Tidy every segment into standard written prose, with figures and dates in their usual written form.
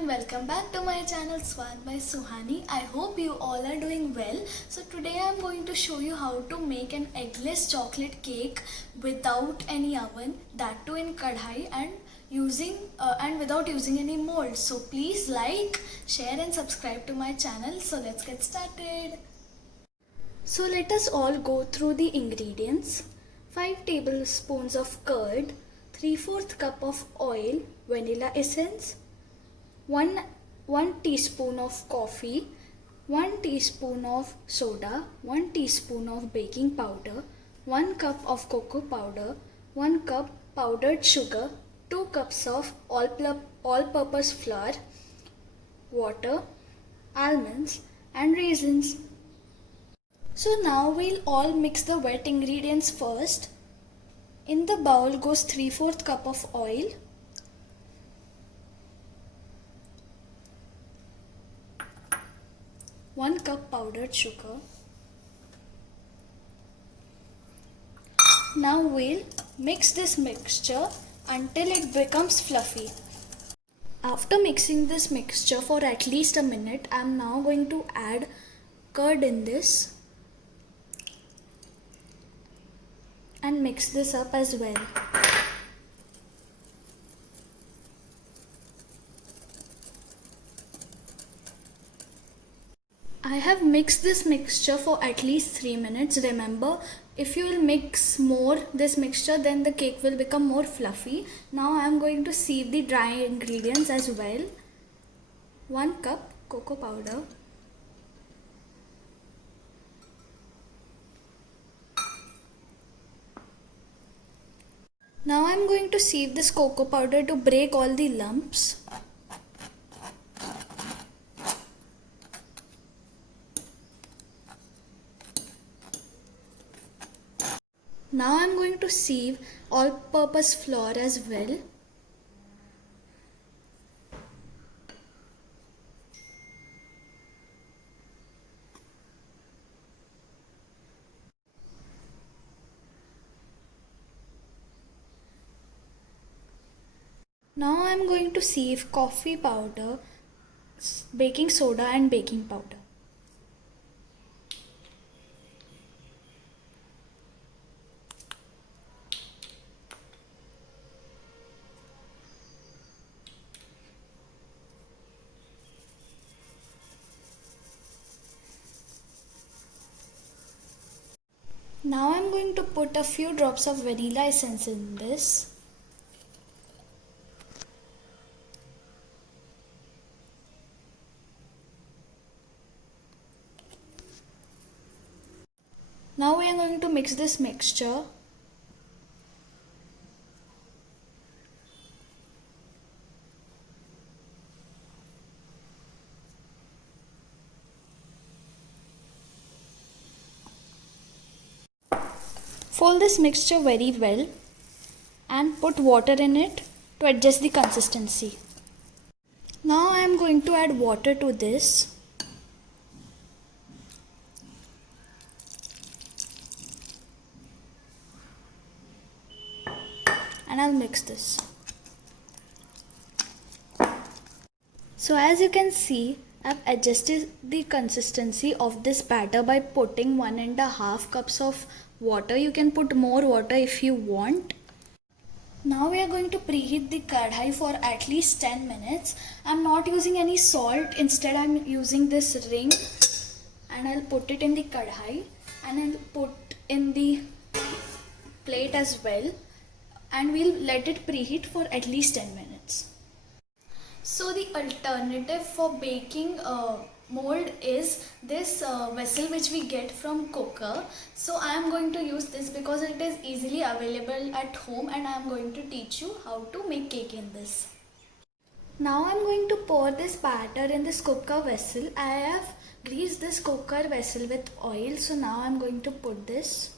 everyone, welcome back to my channel Swad by Suhani. I hope you all are doing well. So today I am going to show you how to make an eggless chocolate cake without any oven, that too in kadhai and without using any mold. So please like, share and subscribe to my channel. So let's get started. So let us all go through the ingredients. 5 tablespoons of curd, 3/4 cup of oil, vanilla essence, 1 teaspoon of coffee, 1 teaspoon of soda, 1 teaspoon of baking powder, 1 cup of cocoa powder, 1 cup powdered sugar, 2 cups of all-purpose flour, water, almonds and raisins. So now we'll all mix the wet ingredients first. In the bowl goes 3/4 cup of oil, 1 cup powdered sugar. Now we'll mix this mixture until it becomes fluffy. After mixing this mixture for at least a minute, I'm now going to add curd in this and mix this up as well. I have mixed this mixture for at least 3 minutes. Remember, if you will mix more this mixture, then the cake will become more fluffy. Now I am going to sieve the dry ingredients as well. 1 cup cocoa powder, now I am going to sieve this cocoa powder to break all the lumps. Now I am going to sieve all-purpose flour as well. Now I am going to sieve coffee powder, baking soda and baking powder. Now I am going to put a few drops of vanilla essence in this. Now we are going to mix this mixture. Fold this mixture very well and put water in it to adjust the consistency. Now I am going to add water to this. And I'll mix this. So as you can see, I've adjusted the consistency of this batter by putting 1.5 cups of water. You can put more water if you want. Now we are going to preheat the kadhai for at least 10 minutes. I'm not using any salt. Instead I'm using this ring and I'll put it in the kadhai and I'll put in the plate as well. And we'll let it preheat for at least 10 minutes. So the alternative for baking mold is this vessel which we get from cooker. So I am going to use this because it is easily available at home and I am going to teach you how to make cake in this. Now I am going to pour this batter in this cooker vessel. I have greased this cooker vessel with oil. So now I am going to put this.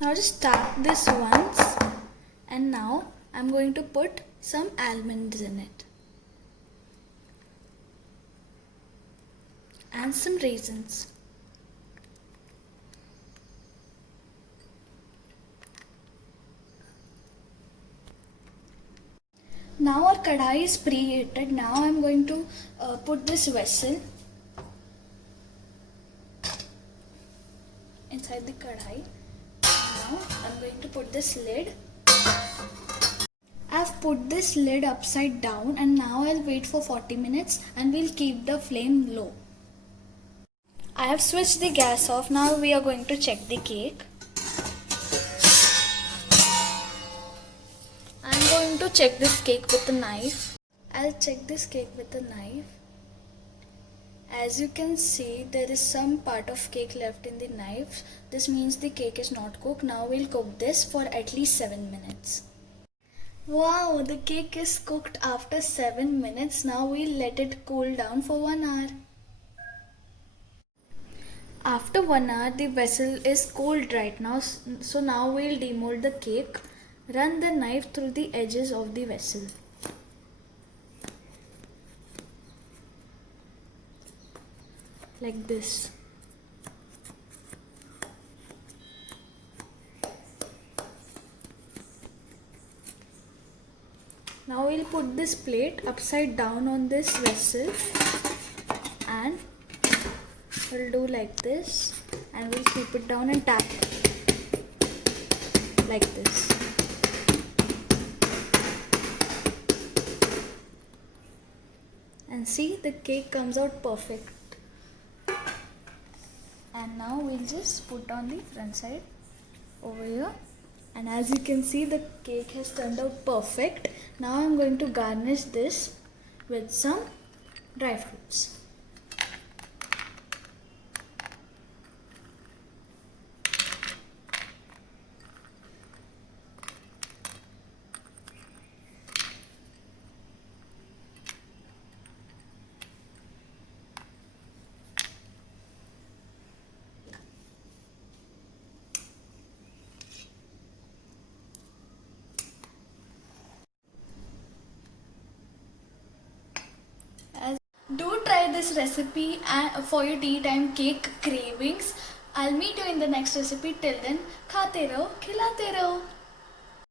Now just tap this once and now I'm going to put some almonds in it and some raisins. Now our kadai is preheated. Now I'm going to put this vessel inside the kadai. Now I'm going to put this lid. I've put this lid upside down and now I'll wait for 40 minutes and we'll keep the flame low. I have switched the gas off. Now we are going to check the cake. I'm going to check this cake with a knife. I'll check this cake with a knife. As you can see, there is some part of cake left in the knife. This means the cake is not cooked. Now we'll cook this for at least 7 minutes. Wow, the cake is cooked after 7 minutes. Now we'll let it cool down for 1 hour. After 1 hour, the vessel is cooled right now. So now we'll demold the cake. Run the knife through the edges of the vessel. Like this. Now we'll put this plate upside down on this vessel and we'll do like this and we'll keep it down and tap like this. And see, the cake comes out perfect. And now we'll just put on the front side over here. And as you can see, the cake has turned out perfect. Now I'm going to garnish this with some dry fruits. Do try this recipe for your tea time cake cravings. I'll meet you in the next recipe. Till then, khate raho, khilate raho.